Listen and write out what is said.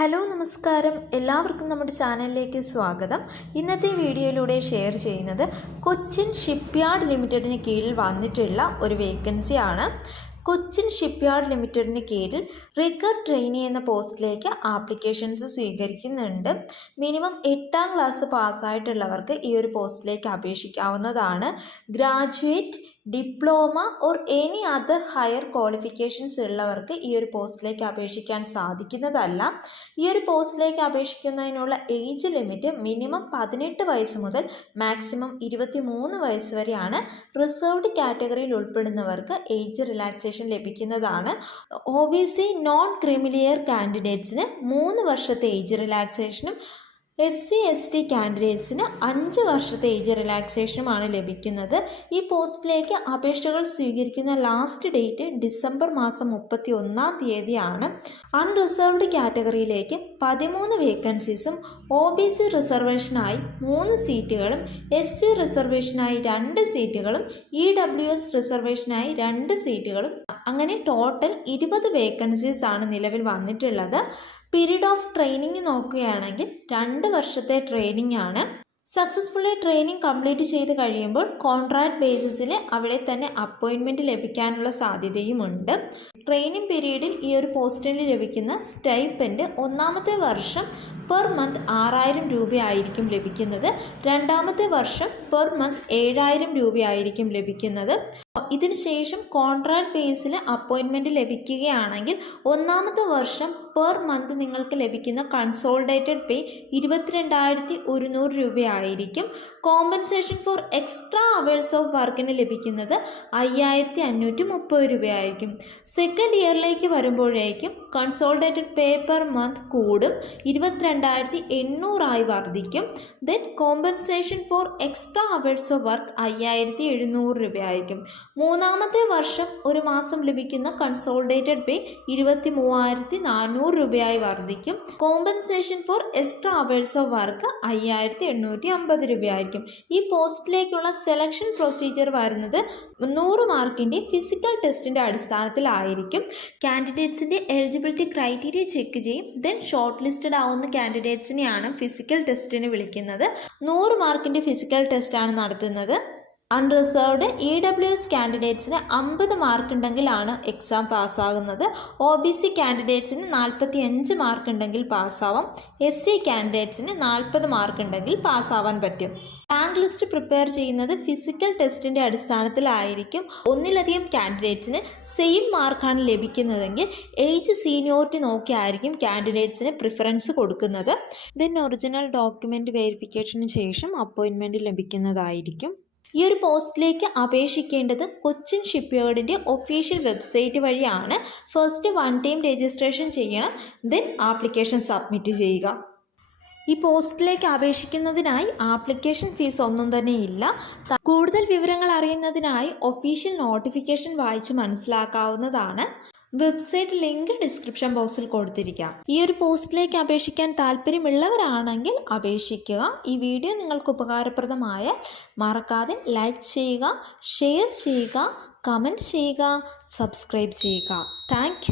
Hello നമസ്കാരം, എല്ലാവർക്കും നമ്മുടെ ചാനലിലേക്ക് സ്വാഗതം. ഇന്നത്തെ വീഡിയോയിലൂടെ ഷെയർ ചെയ്യുന്നത് കൊച്ചിൻ ഷിപ്പ്യാർഡ് ലിമിറ്റഡിന് കീഴിൽ വന്നിട്ടുള്ള ഒരു വേക്കൻസിയാണ്. കൊച്ചിൻ ഷിപ്പ്യാർഡ് ലിമിറ്റഡിന് കീഴിൽ റിഗർ ട്രെയിനി എന്ന പോസ്റ്റിലേക്ക് ആപ്ലിക്കേഷൻസ് സ്വീകരിക്കുന്നുണ്ട്. മിനിമം 8ാം ക്ലാസ് പാസ്സായിട്ടുള്ളവർക്ക് ഈ ഒരു പോസ്റ്റിലേക്ക് അപേക്ഷിക്കാവുന്നതാണ്. Graduate, diploma or any other higher qualifications ഉള്ളവർക്ക് ഈ ഒരു പോസ്റ്റിലേക്ക് അപേക്ഷിക്കാൻ സാധിക്കുന്നതല്ല. ഈ ഒരു പോസ്റ്റിലേക്ക് അപേക്ഷിക്കുന്നതിനുള്ള ഏജ് ലിമിറ്റ് മിനിമം 18 വയസ്സ് മുതൽ മാക്സിമം 23 വയസ്സ് വരെയാണ്. റിസർവ്ഡ് കാറ്റഗറിയിൽ ഉൾപ്പെടുന്നവർക്ക് ഏജ് റിലാക്സേഷൻ ലഭിക്കുന്നതാണ്. OBC നോൺ ക്രിമിലിയർ കാൻഡിഡേറ്റ്സിന് 3 വർഷത്തെ ഏജ് റിലാക്സേഷനും SC/ST കാൻഡിഡേറ്റ്സിന് 5 വർഷത്തെ ഏജ് റിലാക്സേഷനുമാണ് ലഭിക്കുന്നത്. ഈ പോസ്റ്റിലേക്ക് അപേക്ഷകൾ സ്വീകരിക്കുന്ന ലാസ്റ്റ് ഡേറ്റ് ഡിസംബർ മാസം 31-ാം തീയതിയാണ്. അൺറിസർവ്ഡ് കാറ്റഗറിയിലേക്ക് 13 വേക്കൻസീസും OBC റിസർവേഷനായി 3 സീറ്റുകളും SC റിസർവേഷനായി 2 സീറ്റുകളും EWS റിസർവേഷനായി 2 സീറ്റുകളും അങ്ങനെ ടോട്ടൽ 20 വേക്കൻസീസ് ആണ് നിലവിൽ വന്നിട്ടുള്ളത്. പീരീഡ് ഓഫ് ട്രെയിനിങ് നോക്കുകയാണെങ്കിൽ 2 വർഷത്തെ ട്രെയിനിങ് ആണ്. സക്സസ്ഫുള്ളി ട്രെയിനിങ് കംപ്ലീറ്റ് ചെയ്ത് കഴിയുമ്പോൾ കോൺട്രാക്ട് ബേസിസിൽ അവിടെ തന്നെ അപ്പോയിൻമെൻറ്റ് ലഭിക്കാനുള്ള സാധ്യതയുമുണ്ട്. ട്രെയിനിങ് പീരീഡിൽ ഈ ഒരു പോസ്റ്റിന് ലഭിക്കുന്ന സ്റ്റൈപ്പൻഡ് 1-ാമത്തെ വർഷം പെർ മന്ത് 6000 രൂപയായിരിക്കും ലഭിക്കുന്നത്. 2-ാമത്തെ വർഷം പെർ മന്ത് 7000 രൂപയായിരിക്കും ലഭിക്കുന്നത്. ഇതിനുശേഷം കോൺട്രാക്ട് ബേസിൽ അപ്പോയിൻമെൻറ്റ് ലഭിക്കുകയാണെങ്കിൽ 1-ാമത്തെ വർഷം പെർ മന്ത് നിങ്ങൾക്ക് ലഭിക്കുന്ന കൺസോളിഡേറ്റഡ് പേ 22,100 രൂപയായിരിക്കും. Compensation for extra hours of വർക്കിന് ലഭിക്കുന്നത് 5,530 രൂപയായിരിക്കും. സെക്കൻഡ് ഇയറിലേക്ക് വരുമ്പോഴേക്കും കൺസോളിഡേറ്റഡ് പേ പെർ മന്ത് കൂടും, 22,800 വർദ്ധിക്കും. Then compensation for extra hours of work 5,700 രൂപയായിരിക്കും. 3-ാമത്തെ വർഷം ഒരു മാസം ലഭിക്കുന്ന കൺസോളിഡേറ്റഡ് പേ 23,400 രൂപയായി വർദ്ധിക്കും. Compensation for extra hours of work 5,850 രൂപയായിരിക്കും. ഈ പോസ്റ്റിലേക്കുള്ള സെലക്ഷൻ പ്രൊസീജിയർ വരുന്നത് 100 മാർക്കിൻ്റെ ഫിസിക്കൽ ടെസ്റ്റിൻ്റെ അടിസ്ഥാനത്തിലായിരിക്കും. കാൻഡിഡേറ്റ്സിൻ്റെ എലിജിബിലിറ്റി ക്രൈറ്റീരിയ ചെക്ക് ചെയ്യും. ദെൻ ഷോർട്ട് ലിസ്റ്റഡ് ആവുന്ന കാൻഡിഡേറ്റ്സിനെയാണ് ഫിസിക്കൽ ടെസ്റ്റിന് വിളിക്കുന്നത്. 100 മാർക്കിൻ്റെ ഫിസിക്കൽ ടെസ്റ്റാണ് നടത്തുന്നത്. അൺറിസർവ്ഡ് EWS കാൻഡിഡേറ്റ്സിന് 50 മാർക്ക് ഉണ്ടെങ്കിലാണ് എക്സാം പാസ്സാകുന്നത്. OBC കാൻഡിഡേറ്റ്സിന് 45 മാർക്ക് ഉണ്ടെങ്കിൽ പാസ്സാവാം. SC കാൻഡിഡേറ്റ്സിന് 40 മാർക്ക് ഉണ്ടെങ്കിൽ പാസ്സാവാൻ പറ്റും. റാങ്ക് ലിസ്റ്റ് പ്രിപ്പയർ ചെയ്യുന്നത് ഫിസിക്കൽ ടെസ്റ്റിൻ്റെ അടിസ്ഥാനത്തിലായിരിക്കും. ഒന്നിലധികം കാൻഡിഡേറ്റ്സിന് സെയിം മാർക്കാണ് ലഭിക്കുന്നതെങ്കിൽ ഏജ് സീനിയോറിറ്റി നോക്കിയായിരിക്കും കാൻഡിഡേറ്റ്സിന് പ്രിഫറൻസ് കൊടുക്കുന്നത്. ദെൻ ഒറിജിനൽ ഡോക്യുമെൻറ്റ് വെരിഫിക്കേഷന് ശേഷം അപ്പോയിൻമെൻറ്റ് ലഭിക്കുന്നതായിരിക്കും. ഈ ഒരു പോസ്റ്റിലേക്ക് അപേക്ഷിക്കേണ്ടത് കൊച്ചിൻ ഷിപ്പ്യാർഡിൻ്റെ ഒഫീഷ്യൽ വെബ്സൈറ്റ് വഴിയാണ്. ഫസ്റ്റ് 1 ടൈം രജിസ്ട്രേഷൻ ചെയ്യണം. ദെൻ ആപ്ലിക്കേഷൻ സബ്മിറ്റ് ചെയ്യുക. ഈ പോസ്റ്റിലേക്ക് അപേക്ഷിക്കുന്നതിനായി ആപ്ലിക്കേഷൻ ഫീസ് ഒന്നും തന്നെ ഇല്ല. കൂടുതൽ വിവരങ്ങൾ അറിയുന്നതിനായി ഒഫീഷ്യൽ നോട്ടിഫിക്കേഷൻ വായിച്ച് മനസ്സിലാക്കാവുന്നതാണ്. വെബ്സൈറ്റ് ലിങ്ക് ഡിസ്ക്രിപ്ഷൻ ബോക്സിൽ കൊടുത്തിരിക്കാം. ഈ ഒരു പോസ്റ്റിലേക്ക് അപേക്ഷിക്കാൻ താല്പര്യമുള്ളവരാണെങ്കിൽ അപേക്ഷിക്കുക. ഈ വീഡിയോ നിങ്ങൾക്ക് ഉപകാരപ്രദമായാൽ മറക്കാതെ ലൈക്ക് ചെയ്യുക, ഷെയർ ചെയ്യുക, കമൻറ്റ് ചെയ്യുക, സബ്സ്ക്രൈബ് ചെയ്യുക. താങ്ക്